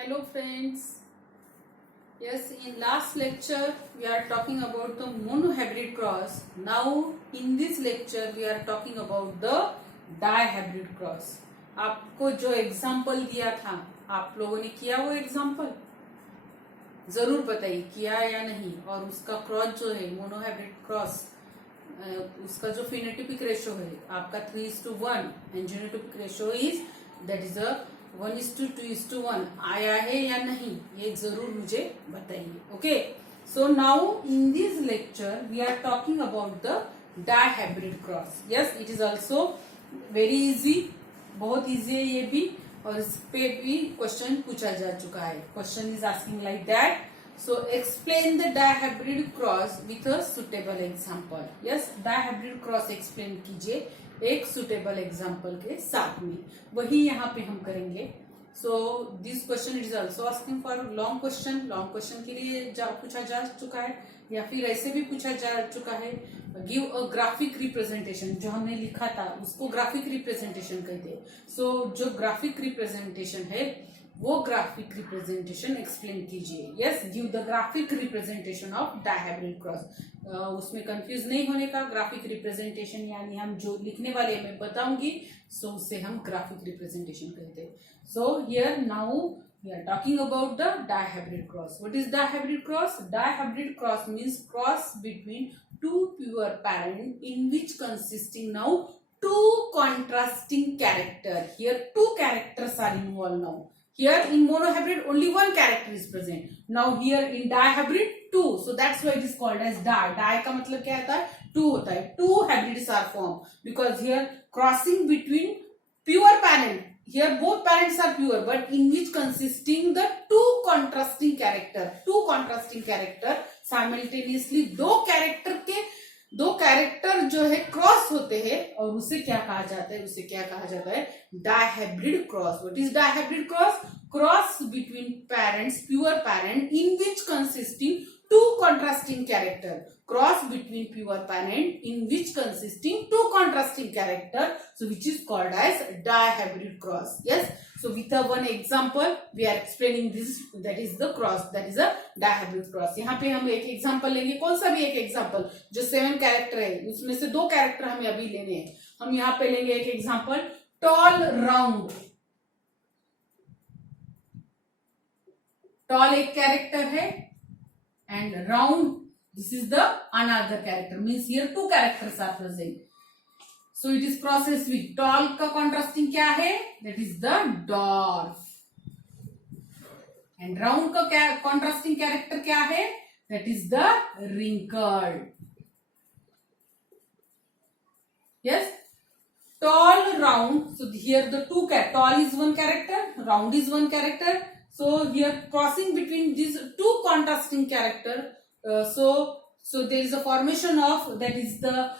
Hello friends. Yes, in last lecture we are talking about the monohybrid cross. Now in this lecture we are talking about the dihybrid cross. आपको जो example दिया था आप लोगों ने किया वो एग्जाम्पल जरूर बताइए किया या नहीं। और उसका क्रॉस जो है मोनोहाइब्रिड क्रॉस उसका जो फिनोटिपिक रेशो है आपका 3:1 and genotypic ratio is that is a 1:2:1 आया है या नहीं ये जरूर मुझे बताइए। Okay, so now in this lecture we are talking about the dihybrid cross. Yes, it is also very easy, बहुत इजी है ये भी, और इस पे भी क्वेश्चन पूछा जा चुका है। Question is asking like that, so explain the dihybrid cross with a suitable example. Yes, dihybrid cross explain कीजिए एक सुटेबल एग्जाम्पल के साथ में, वही यहाँ पे हम करेंगे। So this question it is also asking for long question. Long question के लिए पूछा जा चुका है या फिर ऐसे भी पूछा जा चुका है। गिव अ ग्राफिक रिप्रेजेंटेशन, जो हमने लिखा था उसको ग्राफिक रिप्रेजेंटेशन कहते हैं। सो जो ग्राफिक रिप्रेजेंटेशन है वो ग्राफिक रिप्रेजेंटेशन एक्सप्लेन कीजिए। Yes, give the graphic representation of dihybrid cross. उसमें कंफ्यूज नहीं होने का, ग्राफिक रिप्रेजेंटेशन यानी हम जो लिखने वाले मैं बताऊंगी सो उसे हम ग्राफिक रिप्रेजेंटेशन कहते हैं। So here now we are talking about the dihybrid cross. What is dihybrid cross? Dihybrid cross means cross between two pure parent in which consisting now two contrasting character. Here two characters are involved now. Here in monohybrid only one character is present. Now here in dihybrid two. So that's why it is called as di. Di का मतलब क्या होता है? Two होता है. Two hybrids are formed because here crossing between pure parent. Here both parents are pure, but in which consisting the two contrasting character simultaneously दो character जो है क्रॉस होते हैं, और उसे क्या कहा जाता है dihybrid cross. What is dihybrid cross? Cross between parents, pure parent in which consisting two contrasting character. Cross between pure parent in which consisting two contrasting character, so which is called as dihybrid cross. Yes, so with a one example we are explaining this, that is the cross, that is a dihybrid cross. यहाँ पे हम एक example लेंगे, कौन सा भी एक example, जो 7 कैरेक्टर है उसमें से 2 कैरेक्टर हमें अभी लेने हैं। हम यहाँ पे लेंगे एक एग्जाम्पल, टॉल राउंड। टॉल एक कैरेक्टर है and round this is the another character, means here 2 characters are present. So it is processed with tall का contrasting क्या है, that is the dwarf, and round का contrasting character क्या है, that is the wrinkled. Yes, tall round, so here the two tall is one character, round is one character. So here crossing between these two contrasting character, so there is a formation of, that is the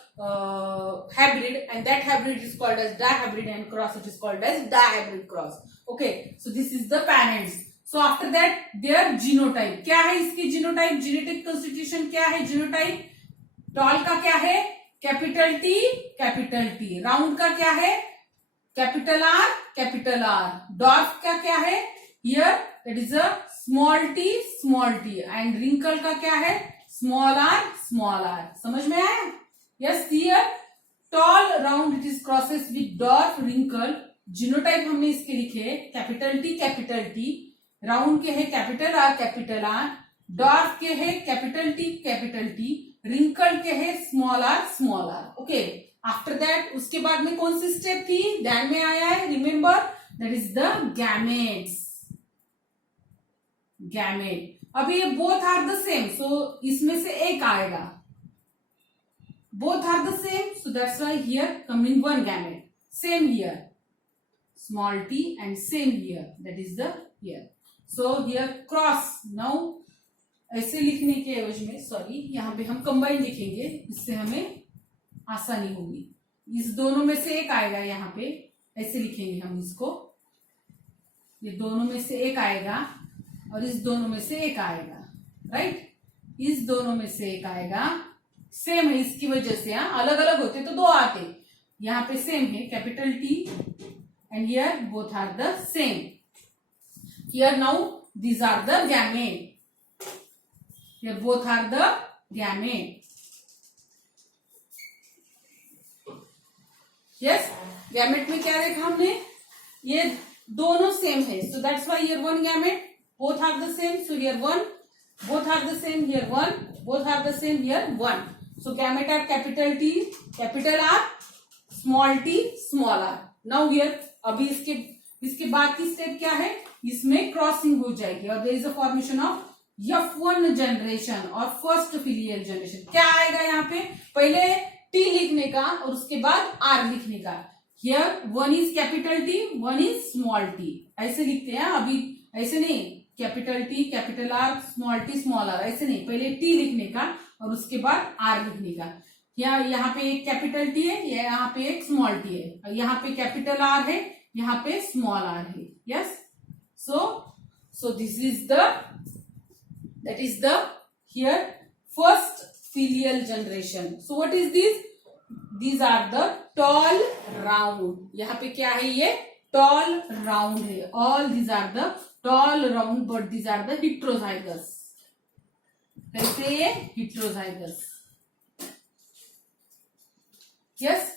hybrid, and that hybrid is called as dihybrid, and cross it is called as dihybrid cross. Okay, so this is the parents. So after that their genotype क्या है, इसकी genotype, genetic constitution क्या है, genotype toll का क्या है, capital T, round का क्या है, कैपिटल आर, डॉर्फ का क्या है, here that is a small t, and wrinkle का क्या है, small r. समझ में आया? Yes, here tall round it is crosses with dwarf, wrinkle. Genotype हमने इसके लिखे कैपिटल टी, राउंड के है कैपिटल आर, डॉर्फ के है कैपिटल टी, wrinkle के है small r. Okay, after that उसके बाद में कौन सी स्टेप थी, ध्यान में आया है, remember, that is the gametes. अभी ये both are the same, so इसमें से एक आएगा, both are the same, so that's why here coming one gamete, same here small t and same here, that is the here. So here cross, now ऐसे लिखने के एवज में, sorry यहाँ पे हम कंबाइन लिखेंगे, इससे हमें आसानी होगी। इस दोनों में से एक आएगा, यहाँ पे ऐसे लिखेंगे हम इसको, ये दोनों में से एक आएगा और इस दोनों में से एक आएगा, राइट, इस दोनों में से एक आएगा, सेम है इसकी वजह से, अलग अलग होते तो 2 आते, यहाँ पे सेम है capital T, and here both are the same. Here now these are the gamete. Here both are the gamete. Yes, gamete में क्या देखा हमने? ये दोनों सेम है. So that's why here one gamete. Both are the same. So here one. Both are the same. Here one. Both are the same. Here one. So gamete are capital T, capital R, small t, small r. Now here अभी इसके बाद की step क्या है? इसमें crossing हो जाएगी और there is a formation of F1 generation और फर्स्ट फिलियल जनरेशन. क्या आएगा यहाँ पे? पहले T लिखने का और उसके बाद R लिखने का. Here one is capital T, one is small t. ऐसे लिखते हैं अभी, ऐसे नहीं. Capital T, capital R, small t, small r, ऐसे नहीं. पहले T लिखने का और उसके बाद R लिखने का. यहाँ पे एक कैपिटल T है, यहाँ पे एक स्मॉल t है, यहाँ पे कैपिटल R है, यहाँ पे स्मॉल r है. Yes, so this is that is the here first filial generation. So what is this? These are the tall round. यहाँ पे क्या है? ये tall round है. All these are the tall round, but these are the heterozygous. कैसे ये heterozygous? Yes.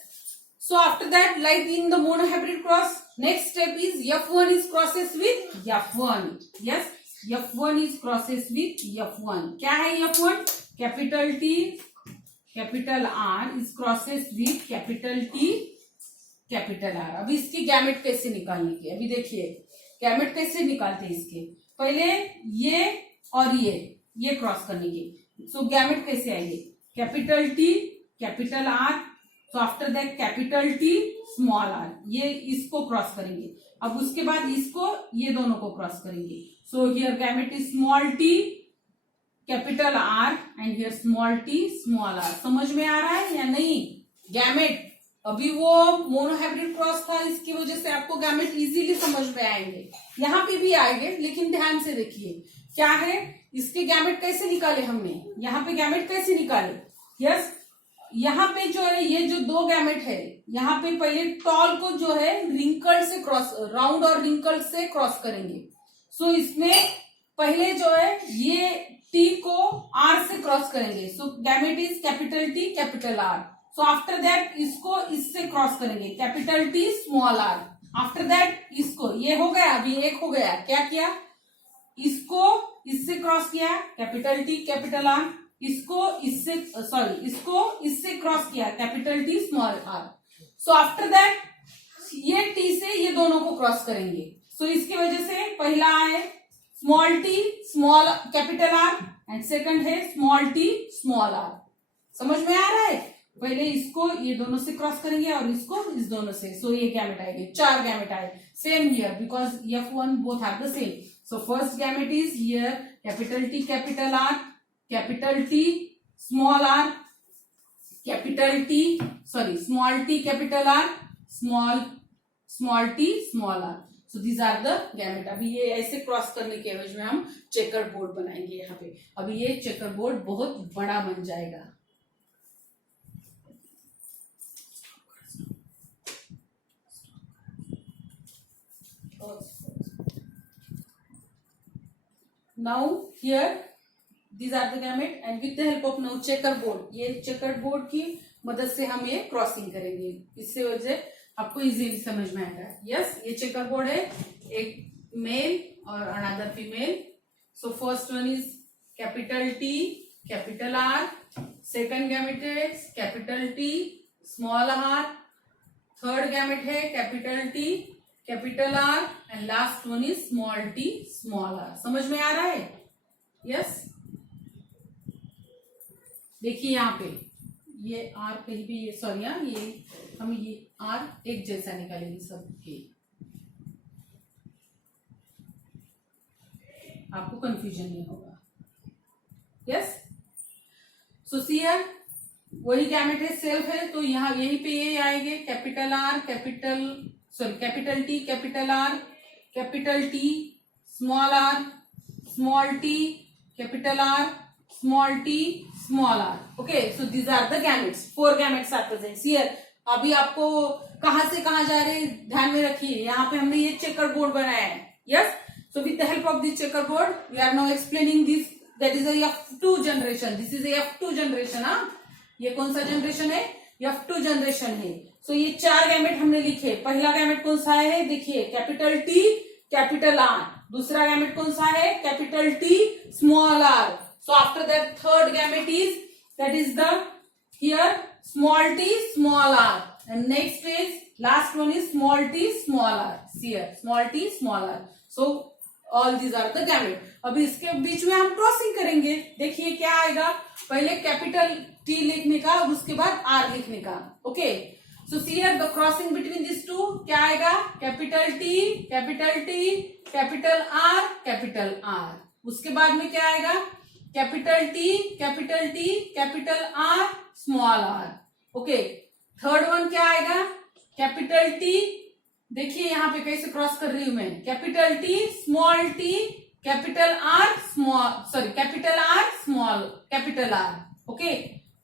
So after that, like in the monohybrid cross, next step is F1 is crosses with F1. Yes, F1 is crosses with F1. क्या है F1? Capital T, capital R is crosses with capital T, capital R. अभी इसकी gamete कैसे निकालने की? अभी देखिए gamete कैसे निकालते हैं इसके. पहले ये और ये क्रॉस करने की. सो गैमेट कैसे आएंगे? Capital T, capital R. So after that capital T, small r. ये इसको क्रॉस करेंगे. अब उसके बाद इसको, ये दोनों को क्रॉस करेंगे. So here gamete is small t, capital R and here small t, small r. समझ में आ रहा है या नहीं? गैमेट अभी वो मोनोहाइब्रिड क्रॉस था, इसकी वजह से आपको गैमेट इजीली समझ में आएंगे. यहाँ पे भी आएंगे, लेकिन ध्यान से देखिए क्या है. इसके गैमेट कैसे निकाले हमने? यहाँ पे गैमेट कैसे निकाले? यस, यहाँ पे जो है ये जो दो गैमेट है, यहाँ पे पहले टॉल को जो है रिंकल से क्रॉस, राउंड और रिंकल से क्रॉस करेंगे. सो इसमें पहले जो है ये टी को आर से क्रॉस करेंगे. So gamete is capital T, capital R. So after that इसको इससे क्रॉस करेंगे, capital T, small R. After that इसको, ये हो गया, अभी एक हो गया. क्या किया? इसको इससे क्रॉस किया, कैपिटल टी, कैपिटल आर. इसको इससे क्रॉस किया, capital T, small r. So after that ये टी से ये दोनों को क्रॉस करेंगे. सो इसकी वजह से पहला है small T, small capital R and second है स्मॉल टी, स्मॉल आर. समझ में आ रहा है? पहले इसको ये दोनों से क्रॉस करेंगे और इसको इस दोनों से. सो ये गैमेट आएंगे, 4 गैमेट आए. Same here because F1 both are the same. So first gamete is here capital T, capital R, capital T, small r, capital T, sorry, small t, capital R, small t, small r. So these are the gamete. अभी ये ऐसे cross करने के एवज में हम checker board बनाएंगे यहाँ पे. अभी ये चेकर बोर्ड बहुत बड़ा बन जाएगा. Now here these are the gamete and with the help of now checker board, ये चेकर बोर्ड की मदद से हम ये क्रॉसिंग करेंगे. इससे वजह आपको इजीली समझ में आएगा. यस, ये चेकर बोर्ड है, एक मेल और another female. So first one is capital T, capital R. Second gamete है capital T, small R. Third gamete है capital T, capital R and last one is small T, small R. समझ में आ रहा है? Yes. देखिए यहाँ पे ये आर कहीं भी, ये सॉरी ये हम ये आर एक जैसा निकालेंगे सबके, आपको कंफ्यूजन नहीं होगा. यस. सो सी हियर वही गैमेट है, सेल्फ है, तो यहाँ यहीं पे ये आएंगे capital R, capital T, capital R, capital T, small r, small T, capital R, small T, small r. Okay, so these are the gametes. 4 gametes are present here. अभी आपको कहां से कहां जा रहे ध्यान में रखिए. यहाँ पे हमने ये चेकर बोर्ड बनाया है. Yes. So with the help of this checkerboard, we are now explaining this. That is a F2 generation. This is a F2 generation. हाँ, ये कौन सा जनरेशन है? F2 जनरेशन है. So ये 4 गैमेट हमने लिखे. पहला गैमेट कौन सा है? देखिए, कैपिटल T, कैपिटल R. दूसरा गैमेट कौन सा है? Capital T, small r. So after that, third gamete is, that is the here small t, small r, and next is last one is small t, small r. See here, small t, small r. So all these are the gamete. अभी इसके बीच में हम crossing करेंगे. देखिए क्या आएगा. पहले capital T लिखने का और उसके बाद R लिखने का. Okay. So see here the crossing between these two क्या आएगा? Capital T, capital T, capital R, capital R. उसके बाद में क्या आएगा? Capital T, capital T, capital R, small r. Okay. Third one क्या आएगा? Capital T. देखिए यहाँ पे कैसे क्रॉस कर रही हूं मैं. Capital T, small t, capital R, small, sorry, capital R, small, capital R. Okay.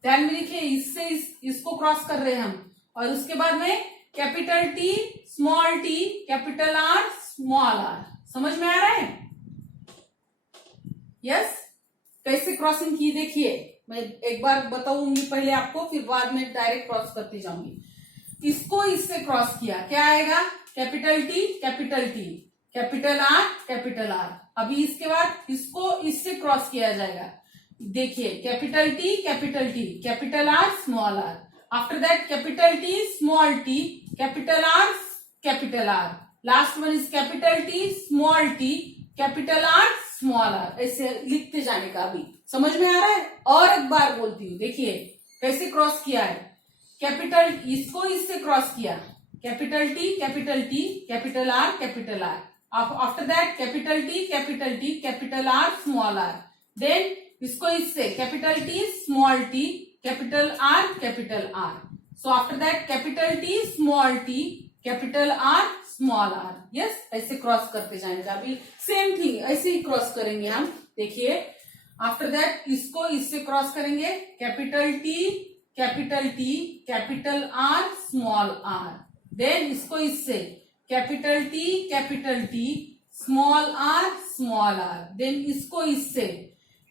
ध्यान में देखिए, इससे इसको क्रॉस कर रहे हैं हम. और उसके बाद में capital T, small t, capital R, small r. समझ में आ रहा है? यस. कैसे क्रॉसिंग की देखिए, मैं एक बार बताऊंगी पहले आपको, फिर बाद में डायरेक्ट क्रॉस करती जाऊंगी. इसको इससे क्रॉस किया, क्या आएगा? Capital T, capital T, capital R, capital R. अभी इसके बाद इसको इससे क्रॉस किया जाएगा. देखिए, capital T, capital T, capital R, small r. After that capital T, small t, capital R, capital R. Last one is capital T, small t, capital R, small r. ऐसे लिखते जाने का. अभी समझ में आ रहा है? और एक बार बोलती हूँ. देखिए कैसे क्रॉस किया है. कैपिटल, इसको इससे क्रॉस किया. Capital T, capital T, capital R, capital R. After that capital T, capital T, capital R, small r. Then इसको इससे capital T, small t, capital R, capital R. So after that capital T, small t, capital R, small r. Yes. ऐसे cross करते जाएंगे. अभी same thing ऐसे ही cross करेंगे हम. देखिए, आफ्टर दैट इसको इससे क्रॉस करेंगे. Capital T, capital T, capital R, small r. Then इसको इससे capital T, capital T, small r, small r. Then इसको इससे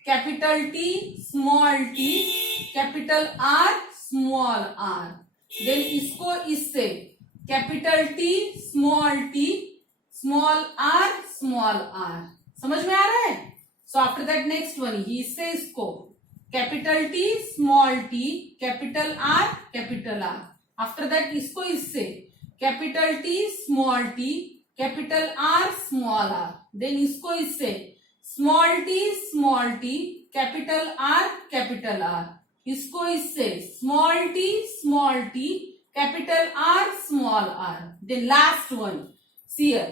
capital T, small t, capital R, small r. Then इसको इससे capital T, small t, small r, small r. समझ में आ रहा है? So after that next one, इससे इसको capital T, small t, capital R, capital R. After that इसको इससे capital T, small t, capital R, small r. Then इसको इससे small t, small t, capital R, capital R. इसको इससे small t, small t, capital R, small r. Then last one, see here,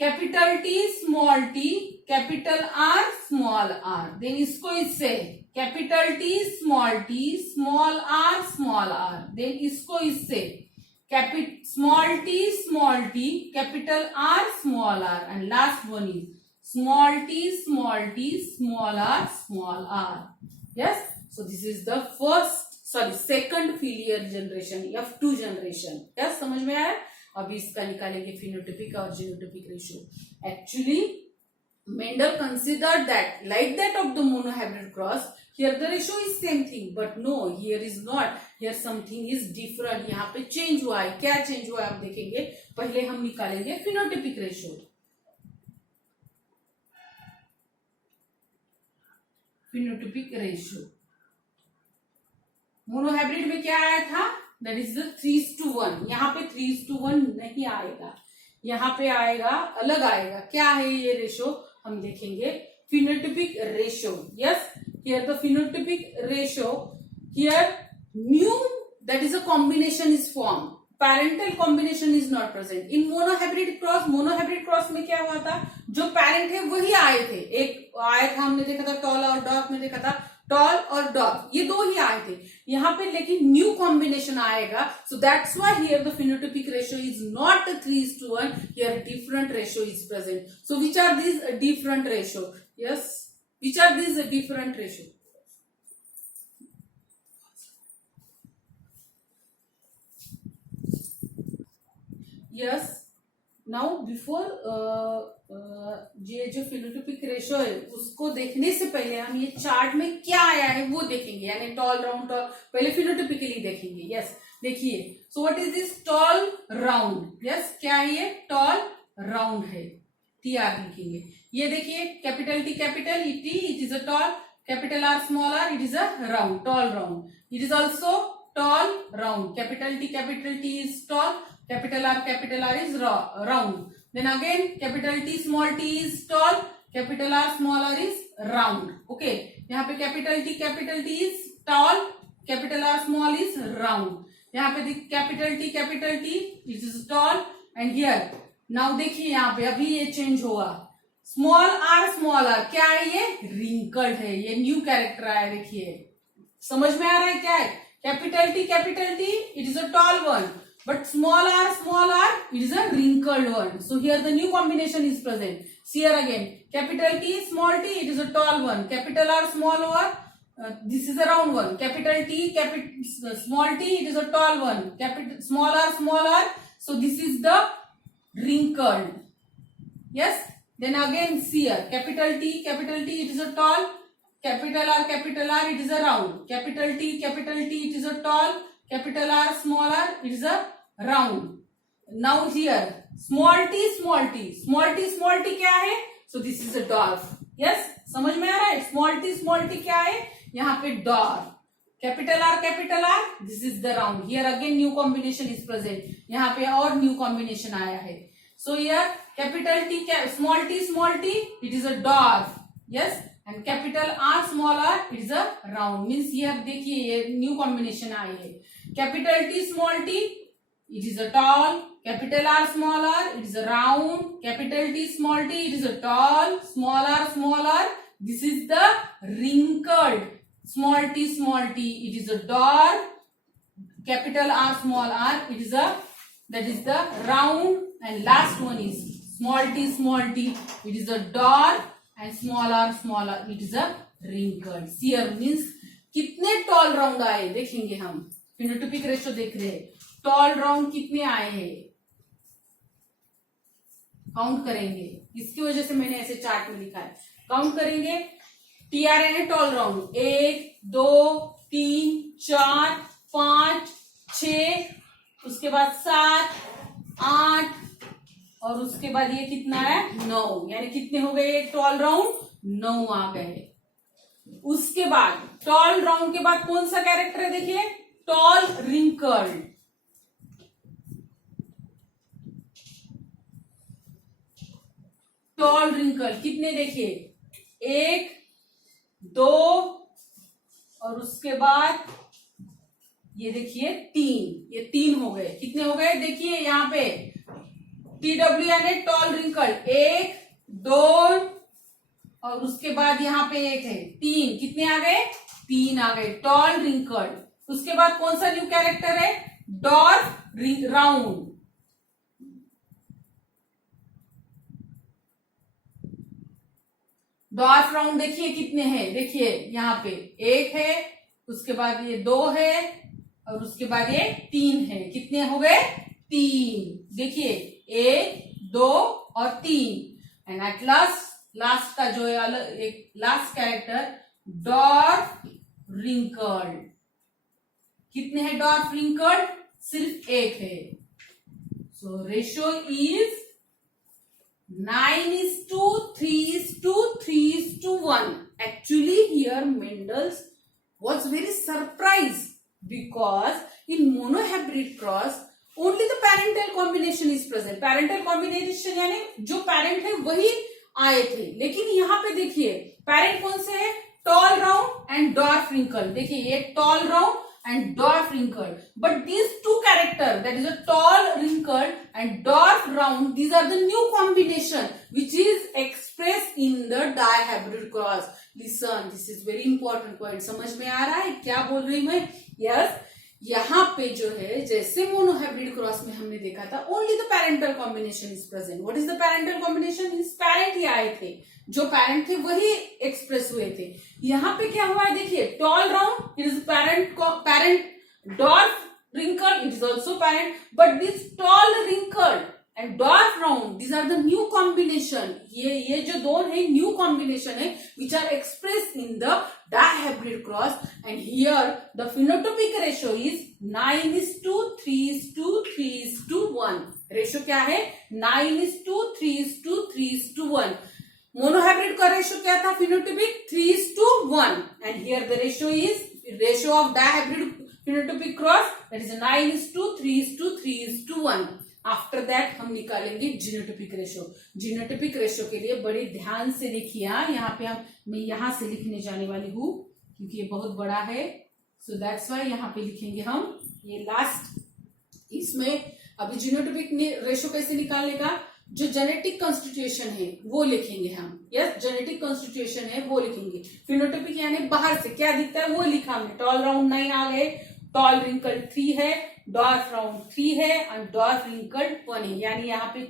capital T, small t, capital R, small r. Then इसको इससे capital T, small t, small r, small r. Then इसको इससे small t, small t, capital R, small r. And last one is small t, small t, small r, small r. Yes. So this is the second filial generation, F2 generation. Yes, समझ में आया? अभी इसका निकालेंगे phenotypic और genotypic ratio. Actually, Mendel considered that like that of the monohybrid cross, here the ratio is same thing, but no, here is not. Here something is different. यहाँ पे change हुआ है. क्या change हुआ है आप देखेंगे. पहले हम निकालेंगे phenotypic ratio. Phenotypic ratio. Monohybrid में क्या आया था? That is the 3:1. यहाँ पे 3:1 नहीं आएगा. यहाँ पे आएगा, अलग आएगा. क्या है ये रेशो हम देखेंगे. phenotypic ratio. Yes, here the phenotypic ratio, here new, that is a combination is formed. Parental combination is not present. In monohybrid cross में क्या हुआ था? जो parent है वही आए थे. एक आया था, हमने देखा था टॉल और डॉर्फ में देखा था. टॉल और डॉर्फ, ये दो ही आए थे. यहाँ पे लेकिन न्यू कॉम्बिनेशन आएगा. सो that's why here the phenotypic ratio is not 3:1. Here different ratio is present. So which are these different ratio? Yes, which are these different ratio? Yes, now before ये जो फिनोटाइपिक रेशो है उसको देखने से पहले हम ये चार्ट में क्या आया है वो देखेंगे, यानी टॉल राउंड पहले फिनोटाइपिकली देखेंगे. यस, देखिए, so what is this tall round. Yes, क्या है ये? टॉल राउंड है. TR लिखेंगे. ये देखिए, capital T capital T, it is a toll. Capital R small r, it is a round, tall round. It is also tall round. Capital T is tall. Capital R is round. Then again, capital T is tall. Capital R small r is round. Okay. यहाँ पे capital T is tall. Capital R small is round. यहाँ पे capital T it is tall. And here, now देखिए यहाँ पे अभी ये change होगा. स्मॉल आर क्या है? ये रिंकल्ड है. ये न्यू कैरेक्टर आया. देखिए, समझ में आ रहा है क्या है? Capital T it is a tall one, but small r it is a wrinkled one. So here the new combination is present. See here again, capital T small t it is a tall one. Capital R small r this is a round one. Capital T small t it is a tall one. Capital small r so this is the wrinkled. Yes. Then again see here, capital T it is a tall. Capital R it is a round. Capital T it is a tall. Capital R small r it is a round. Now here small t क्या है? So this is a dwarf. Yes, समझ में आ रहा है? small t क्या है? यहाँ पे dwarf. Capital R this is the round. Here again new combination is present. यहाँ पे और new combination आया है. So here capital T small t it is a dwarf. Yes, and capital R small r it is a round. Means here देखिए ये new combination आई है. Capital T small t it is a tall. Capital R small r it is a round. Capital T small t it is a tall. Small r this is the wrinkled. Small t it is a dwarf. Capital R small r it is a that is the round. And last one is small t it is a dwarf, and small r it is a wrinkled. Here means कितने toll round आए देखेंगे हम. Phenotypic ratio देख रहे हैं. Toll round कितने आए हैं काउंट करेंगे. इसकी वजह से मैंने ऐसे चार्ट में लिखा है. काउंट करेंगे. TRN है टॉल राउंड. 1 2 3 4 5 6, उसके बाद 7 8 और उसके बाद ये कितना है? 9. यानी कितने हो गए? टॉल राउंड 9 आ गए. उसके बाद टॉल राउंड के बाद कौन सा कैरेक्टर है? देखिए, टॉल रिंकल्ड. टॉल रिंकल्ड कितने? देखिए, 1 2 और उसके बाद ये देखिए 3. ये 3 हो गए. कितने हो गए? देखिए यहाँ पे TW यानी टॉल रिंकल्ड. 1 2 और उसके बाद यहाँ पे 1 है. 3. कितने आ गए? 3 आ गए. Tall wrinkled. उसके बाद कौन सा न्यू कैरेक्टर है? Dwarf round. डॉर्फ राउंड देखिए कितने हैं. देखिए यहाँ पे 1 है, उसके बाद ये 2 है और उसके बाद ये 3 है. कितने हो गए? 3. देखिए 1 2 और 3. एंड एट लास्ट का जो है एक लास्ट कैरेक्टर डॉर्फ रिंकल्ड. कितने हैं डॉर्फ रिंकल्ड? सिर्फ 1 है. So ratio is 9:3:3:1. Actually here Mendel's was very surprised because in monohybrid cross only the parental combination is present. parental combination यानी जो parent है वही आए थे. लेकिन यहाँ पे देखिए parent कौन से है? tall round and dwarf wrinkle. देखिए ये tall round and dwarf wrinkle. But these two characters, that is a tall wrinkle and dwarf round, these are the new combination which is expressed in the dihybrid cross. Listen, this is very important point. समझ में आ रहा है क्या बोल रही मैं? Yes. यहाँ पे जो है जैसे मोनोहाइब्रिड क्रॉस में हमने देखा था only the parental combination is present. What is the parental combination? इस पैरेंट ही आए थे, जो पैरेंट थे वही एक्सप्रेस हुए थे. यहाँ पे क्या हुआ है? देखिए tall round it is parent dwarf wrinkle it is also parent, but this tall wrinkle and dwarf round, these are the new combination. ये जो दो है न्यू कॉम्बिनेशन है which are express in the dihybrid cross, and here the phenotypic ratio is 9:3:3:1। Ratio क्या है? 9:3:3:1। Monohybrid का ratio क्या था? Phenotypic 3:1, and here the ratio is ratio of dihybrid phenotypic cross, that is 9:3:3:1। After that हम निकालेंगे genotypic ratio. Genotypic ratio के लिए बड़े ध्यान से देखिए, यहाँ पे मैं यहाँ से लिखने जाने वाली हूँ क्योंकि ये बहुत बड़ा है, सो दैट्स वाई यहाँ पे लिखेंगे हम ये लास्ट। इसमें अभी जीनोटाइपिक रेशियो कैसे निकालने का, जो जेनेटिक कॉन्स्टिट्यूशन है वो लिखेंगे हम। यस, जेनेटिक कॉन्स्टिट्यूशन है वो लिखेंगे। फिनोटाइपिक यानी बाहर से क्या दिखता है वो लिखा हमने। टॉल राउंड 9 आ गए, टॉल रिंकल्ड 3 है, डॉर्फ राउंड 3 है और डॉर्फ रिंकल्ड 1 है। यानी यहाँ पे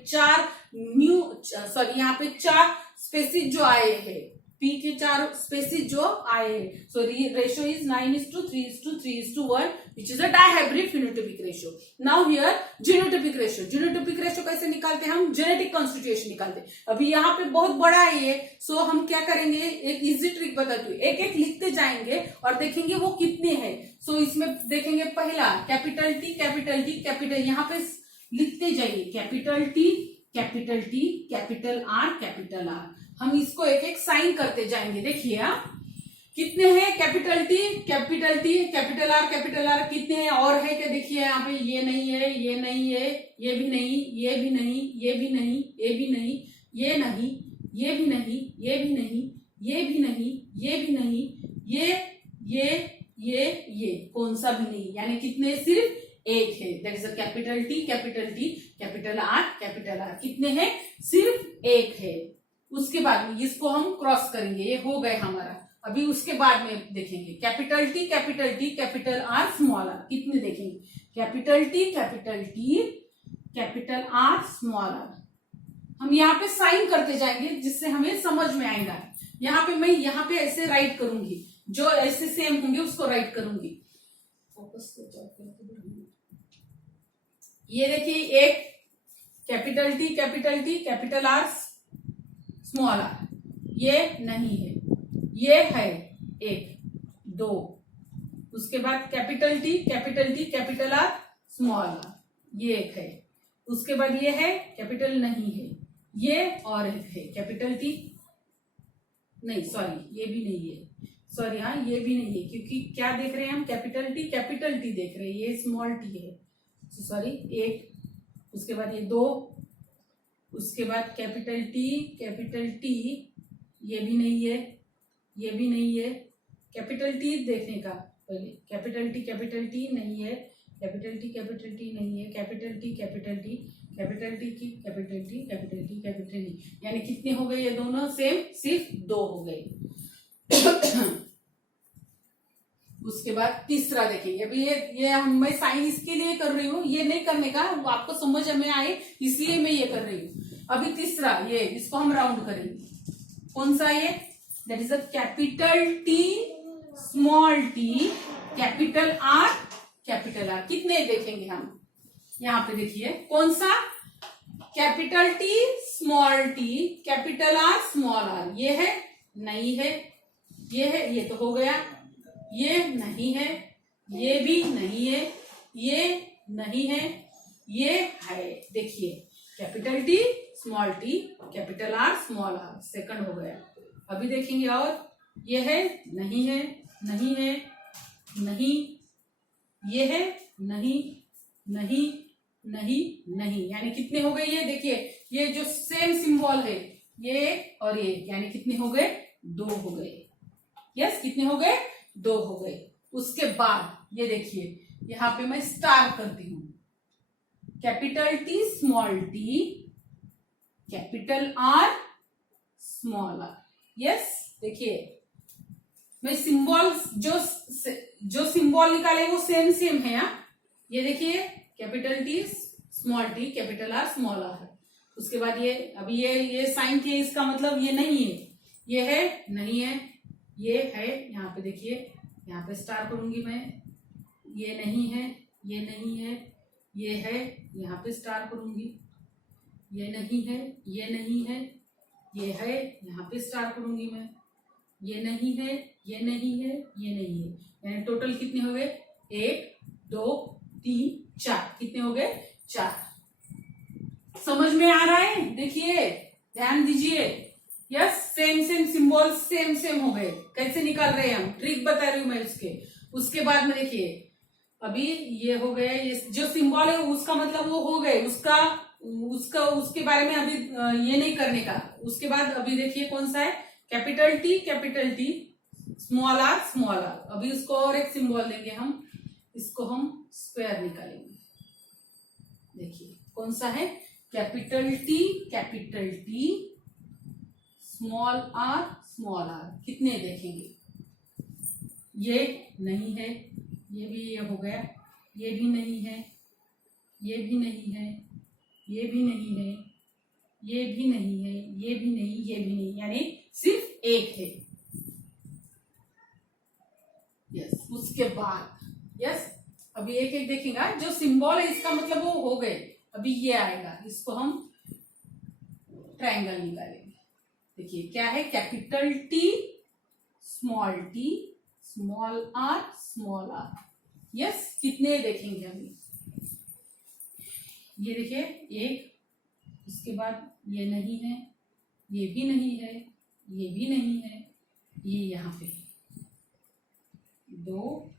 यहाँ पे 4 स्पेसिस जो आए हैं, पी के 4 स्पेसिस जो आए हैं। So ratio is 9:3:3:1 which is a dihybrid phenotypic ratio. Now here genotypic ratio. Genotypic ratio कैसे निकालते हैं हम? जेनेटिक कॉन्स्टिट्यूशन निकालते हैं। अभी यहाँ पे बहुत बड़ा है ये, सो हम क्या करेंगे, एक इजी ट्रिक बताती हूँ। एक एक लिखते जाएंगे और देखेंगे वो कितने हैं। सो इसमें देखेंगे पहला capital T, capital T, capital, यहाँ पे लिखते जाइए capital T, capital T, capital R, capital are. हम इसको एक एक साइन करते जाएंगे। देखिए कितने हैं? Capital T, capital T, capital R, capital R, कितने हैं? और है क्या? देखिए यहाँ पे ये नहीं है, ये नहीं है, ये भी नहीं, ये भी नहीं, ये भी नहीं, ये भी नहीं, ये नहीं, ये भी नहीं, ये भी नहीं, ये भी नहीं, ये भी नहीं, ये कौन सा भी नहीं। यानी कितने? सिर्फ एक है। That is a capital T, capital T, capital R, capital R. कितने हैं? सिर्फ एक है। उसके बाद में इसको हम क्रॉस करेंगे, ये हो गए हमारा। अभी उसके बाद में देखेंगे capital T, capital T, capital R, small r. कितने देखेंगे? Capital T, capital T, capital R, small r. हम यहाँ पे साइन करते जाएंगे जिससे हमें समझ में आएगा। यहाँ पे मैं यहाँ पे ऐसे राइट करूंगी, जो ऐसे सेम होंगे उसको राइट करूंगी। फोकस ये देखिए, एक capital T, capital T, capital R, small r. ये नहीं है, ये है एक, 2। उसके बाद capital T, capital T, capital R, small r, ये एक है। उसके बाद ये है, कैपिटल नहीं है, ये और एक है कैपिटल टी, नहीं सॉरी ये भी नहीं है, सॉरी हाँ ये भी नहीं है, क्योंकि क्या देख रहे हैं हम? कैपिटल टी देख रहे हैं, ये स्मॉल टी है, सॉरी एक। उसके बाद ये 2, उसके बाद कैपिटल टी, ये भी नहीं है, ये भी नहीं है। कैपिटल टी देखने का पहले, कैपिटल टी नहीं है, कैपिटल टी नहीं है, capital T, capital T, capital T की, capital T, capital T, capital T. यानी कितने हो गए ये दोनों? सेम, सिर्फ 2 हो गए। उसके बाद तीसरा देखेंगे। अभी ये मैं साइन इसके लिए कर रही हूँ, ये नहीं करने का, आपको समझ में आए इसलिए मैं ये कर रही हूँ। अभी तीसरा ये, इसको हम राउंड करेंगे। कौन सा ये? That is a capital T, small T, capital R, capital R. कितने देखेंगे हम? यहाँ पे देखिए कौन सा? Capital T, small T, capital R, small r. ये है, नहीं है, ये है, ये तो हो गया, ये नहीं है, ये भी नहीं है, ये नहीं है, ये है। देखिए capital T, small T, capital R, small r, second हो गया। अभी देखेंगे और ये है, नहीं है, नहीं है, नहीं, ये है, नहीं, नहीं, नहीं, नहीं। यानी कितने हो गए ये? देखिए ये जो सेम सिंबल है, ये और ये, यानी कितने हो गए? 2 हो गए। यस, कितने हो गए? 2 हो गए। उसके बाद ये देखिए यहाँ पे मैं स्टार करती हूं, capital T, small T, capital R, small r. Yes, देखिए मैं सिंबल जो सिंबल निकाले वो सेम है। ये देखिए capital T, small T, capital R, small are. उसके बाद ये, अभी ये साइन किए, इसका मतलब ये नहीं है, ये है, नहीं है, ये है। यहाँ पे देखिए, यहाँ पे स्टार करूंगी मैं, ये नहीं है, ये नहीं है, ये है, यहाँ पे स्टार करूंगी, ये नहीं है, ये नहीं है, ये है, यहाँ पे स्टार करूंगी मैं, ये नहीं है, ये नहीं है, ये नहीं है, यानी टोटल कितने हो गए? 1 2 3 4, कितने हो गए? 4। समझ में आ रहा है? देखिए, ध्यान दीजिए। Yes, same same symbol same same हो गए। कैसे निकाल रहे हैं हम, ट्रिक बता रही हूं मैं उसके बाद में देखिए, अभी ये हो गए, ये जो सिंबल है उसका मतलब वो हो गए, उसके बारे में अभी ये नहीं करने का। उसके बाद अभी देखिए कौन सा है, कैपिटल टी, स्मॉल आर। अभी उसको और एक सिंबल देंगे हम, इसको हम स्क्वायर निकालेंगे। देखिए कौन सा है, कैपिटल टी, स्मॉल आर, कितने देखेंगे? ये नहीं है, ये भी ये हो गया, ये भी नहीं है, ये भी नहीं है, ये भी नहीं है, ये भी नहीं है, ये भी नहीं, ये भी नहीं, यानी सिर्फ एक है। यस, उसके बाद यस, अभी एक एक देखेगा, जो सिंबल है इसका मतलब वो हो गए। अभी ये आएगा, इसको हम ट्रायंगल निकालेंगे। देखिए क्या है, capital T, small r. Yes, कितने देखेंगे अभी? ये देखिए एक, उसके बाद ये नहीं है, ये भी नहीं है, ये भी नहीं है, ये यहाँ पे 2,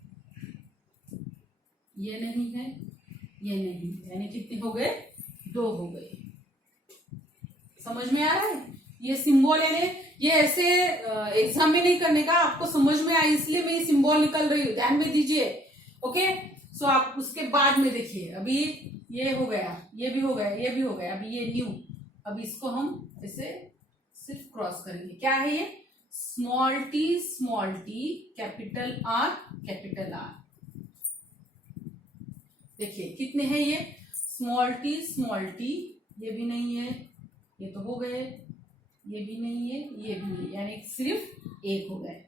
ये नहीं है, ये नहीं, यानी कितने हो गए? 2 हो गए। समझ में आ रहा है? ये सिंबल यानी ये ऐसे एग्जाम में नहीं करने का, आपको समझ में आए इसलिए मैं ये सिंबल निकल रही हूँ, ध्यान में दीजिए। ओके, सो आप उसके बाद में देखिए, अभी ये हो गया, ये भी हो गया, ये भी हो गया, अभी ये न्यू, अब इसको हम ऐसे सिर्फ क्रॉस करेंगे। क्या है ये, स्मॉल टी, कैपिटल आर। देखिए कितने हैं ये, स्मॉल टी, ये भी नहीं है, ये तो हो गए, ये भी नहीं है, ये भी नहीं, यानी सिर्फ एक हो गए।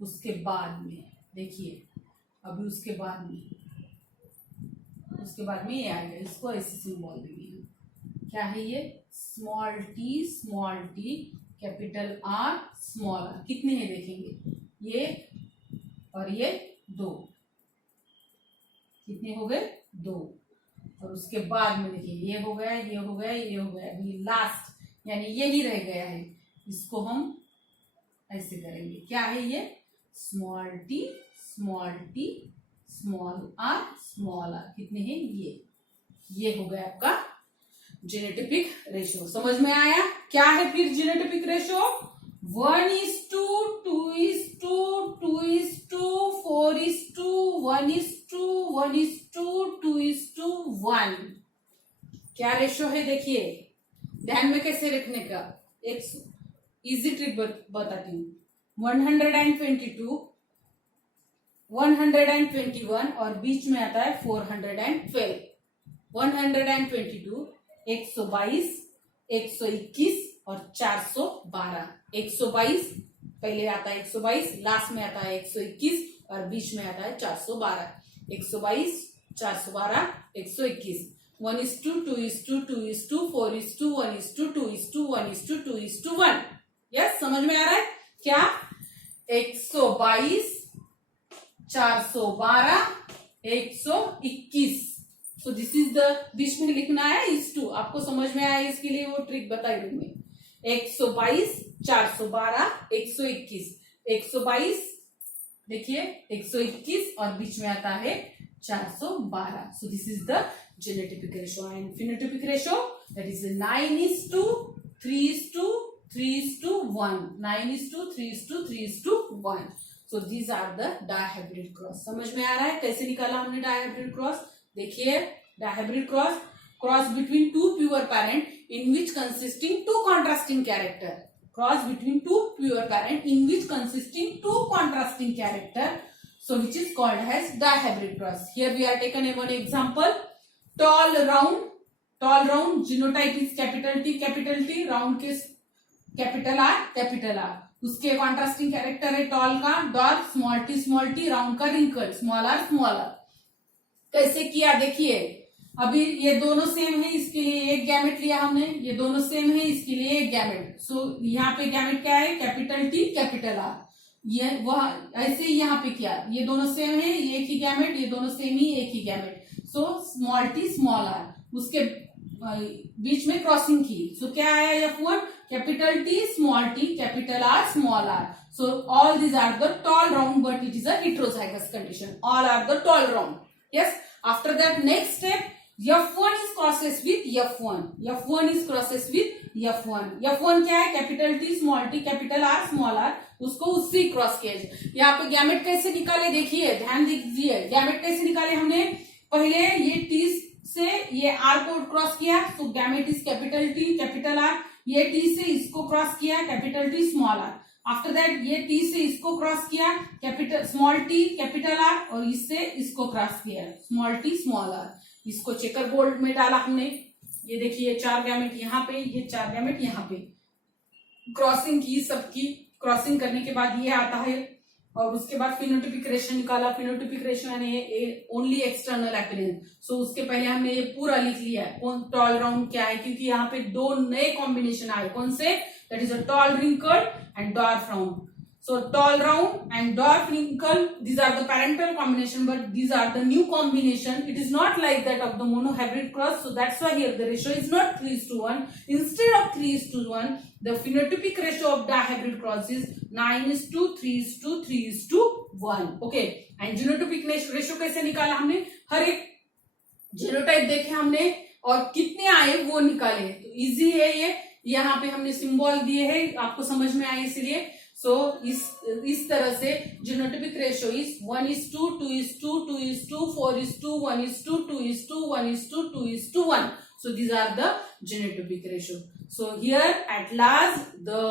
उसके बाद में देखिए, अभी उसके बाद में ये आएगा, इसको ऐसे सिंबल देंगे। क्या है ये, स्मॉल टी, कैपिटल आर, कितने हैं देखेंगे, ये और ये 2, कितने हो गए? 2। और उसके बाद में देखिए, ये हो गया, ये हो गया, ये हो गया, अभी लास्ट यानी यही रह गया है, इसको हम ऐसे करेंगे। क्या है ये, स्मॉल टी, स्मॉल आर, कितने हैं? ये हो गया आपका जेनेटिक रेशियो। समझ में आया? क्या है फिर जेनेटिक रेशियो? 1:2, 2:2, 2:2, 4:1, 1:1, 2:1। क्या रेशियो है देखिए, ध्यान में कैसे रखने का, एक इजी ट्रिक बताती हूँ। 122, 121 और बीच में आता है 412। 122, 122, 121 और 412। 122 पहले आता है, 122 लास्ट में आता है, 121 और बीच में आता है 412। 122, 412, 121। 1:2, 2:2, 2:2, 4:1, 1:2, 2:1, 1:1। यस, समझ में आ रहा है क्या? 122, 412, 121। सो दिस इज द, बीच में लिखना है is2। आपको समझ में आया, इसके लिए वो ट्रिक बताई हूं मैं। 122, 412, 121। 122 देखिए, 121 और बीच में आता है 412। सो this is the genotypic ratio and phenotypic ratio, that is 9:3:1, 3:1, 9:3:1। So these are the dihybrid cross। समझ में आ रहा है कैसे निकाला हमने dihybrid cross? देखिए, dihybrid cross between two pure parent in which consisting two contrasting character। Cross between two pure parent in which consisting two contrasting character, so which is called as dihybrid cross। Here we are taken one example, tall round, genotype is capital T, round के capital R। उसके contrasting character है toll का dark, small T, round का wrinkle, small are. कैसे किया देखिए, अभी ये दोनों सेम है, इसके लिए एक गैमेट लिया हमने, ये दोनों सेम है, इसके लिए एक गैमेट। सो यहाँ पे गैमेट क्या है, कैपिटल टी कैपिटल आर। ये वह ऐसे ही यहाँ पे किया, ये दोनों सेम है, ये एक ही गैमेट, ये दोनों सेम ही, एक ही gamete. So small T small are, उसके बीच में क्रॉसिंग की। सो क्या आया F1, capital T small T capital R small R. So all these are the tall round, but it is a heterozygous condition. All are the tall round. Yes. After that, next step, F1 is crosses with F1. F1 is crosses with F1. F1 क्या है, capital T small t capital R small r, उसको उससे cross किया जाए। यहाँ पे gamete कैसे निकाले, देखिए ध्यान दीजिए, गैमेट कैसे निकाले हमने, पहले ये T से ये R को क्रॉस किया, तो gamete is capital T capital R। ये T से इसको क्रॉस किया, capital T small r। After that ये T से इसको क्रॉस किया, capital small t capital R, और इससे इसको क्रॉस किया, स्मॉल t स्मॉल r। इसको चेकर बोर्ड में डाला हमने। ये देखिए चार गैमेट यहाँ पे, ये चार गैमेट यहाँ पे, क्रॉसिंग की, सबकी क्रॉसिंग करने के बाद ये आता है, और उसके बाद फिनोटिपिक रेशो निकाला। फिनोटिपिक रेशो यानी ओनली एक्सटर्नल अपीयरेंस। सो उसके पहले हमने ये पूरा लिख लिया है, कौन टॉल राउंड क्या है, क्योंकि यहाँ पे दो नए कॉम्बिनेशन आए, कौन से, that is a tall wrinkle and dwarf round. So tall round and dwarf wrinkle, these are the parental combination, but these are the new combination. It is not like that of the monohybrid cross. So that's why here the ratio is not 3:1. Instead of 3:1, the phenotypic ratio of dihybrid cross is 9:3:3:1. Okay. And genotypic ratio कैसे निकाला हमने, हर एक genotype देखे हमने और कितने आए वो निकाले। तो इजी है ये, यहाँ पे हमने सिंबल दिए हैं, आपको समझ में आए इसलिए। सो इस तरह से genotypic ratio is 1:2, 2:2, 2:2, 4:1, 1:2, 2:2, 1:2, 2:1. So these are the genotypic ratio. So here at last the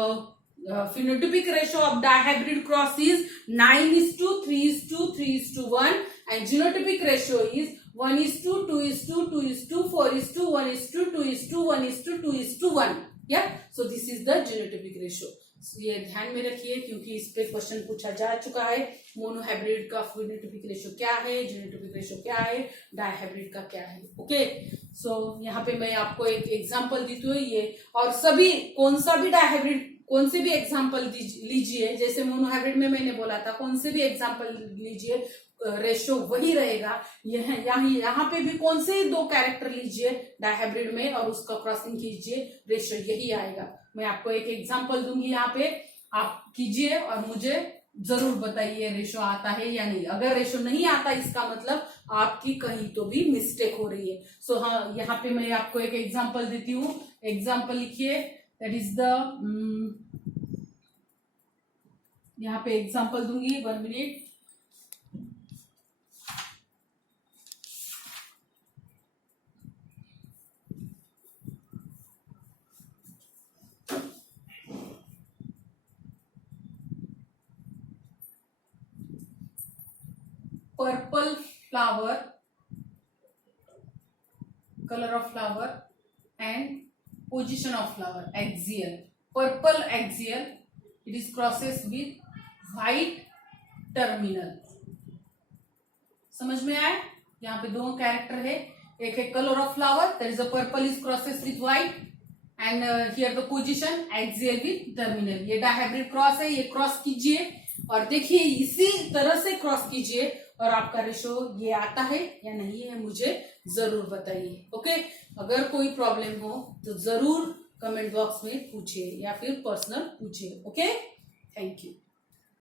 phenotypic ratio of dihybrid cross is 9:3:3:1, and genotypic ratio is 1:2, 2:2, 2:2, 4:1, 1:2, 2:2, 1:2, 1. Yeah. So this is the genotypic ratio. ये ध्यान में रखिए, क्योंकि इस पे question पूछा जा चुका है। मोनोहाइब्रिड का फिनोटाइपिक रेशियो क्या है, जीनोटाइपिक रेशियो क्या है, डायहाइब्रिड का क्या है। ओके। सो यहाँ पे मैं आपको एक एग्जांपल देती हूँ ये, और सभी कौन सा भी डायहाइब्रिड कौन से भी एग्जांपल लीजिए, जैसे मोनोहाइब्रिड में मैंने बोला था, कौन से भी एग्जांपल लीजिए, रेशियो वही रहेगा। यहाँ पे भी कौन से दो कैरेक्टर लीजिए डायहाइब्रिड में और उसका क्रॉसिंग कीजिए, रेशियो यही आएगा। मैं आपको एक एग्जांपल दूंगी, यहाँ पे आप कीजिए और मुझे जरूर बताइए रेशियो आता है या नहीं। अगर रेशियो नहीं आता, इसका मतलब आपकी कहीं तो भी मिस्टेक हो रही है। सो हाँ, यहाँ पे मैं आपको एक एग्जांपल देती हूँ। एग्जांपल लिखिए, दैट इज द, यहाँ पे एग्जांपल दूंगी, 1 minute. Purple flower, color of flower and position of flower, axial. Purple axial, it is crosses with white terminal. समझ में आया? यहाँ पे दो कैरेक्टर है, एक है colour of flower, that is a purple is crosses with white, and here the position axial with terminal. ये डायहाइब्रिड क्रॉस है, ये क्रॉस कीजिए और देखिए इसी तरह से क्रॉस कीजिए, और आपका रेशो ये आता है या नहीं है मुझे जरूर बताइए। ओके। अगर कोई प्रॉब्लम हो तो जरूर कमेंट बॉक्स में पूछिए या फिर पर्सनल पूछिए। Okay, thank you.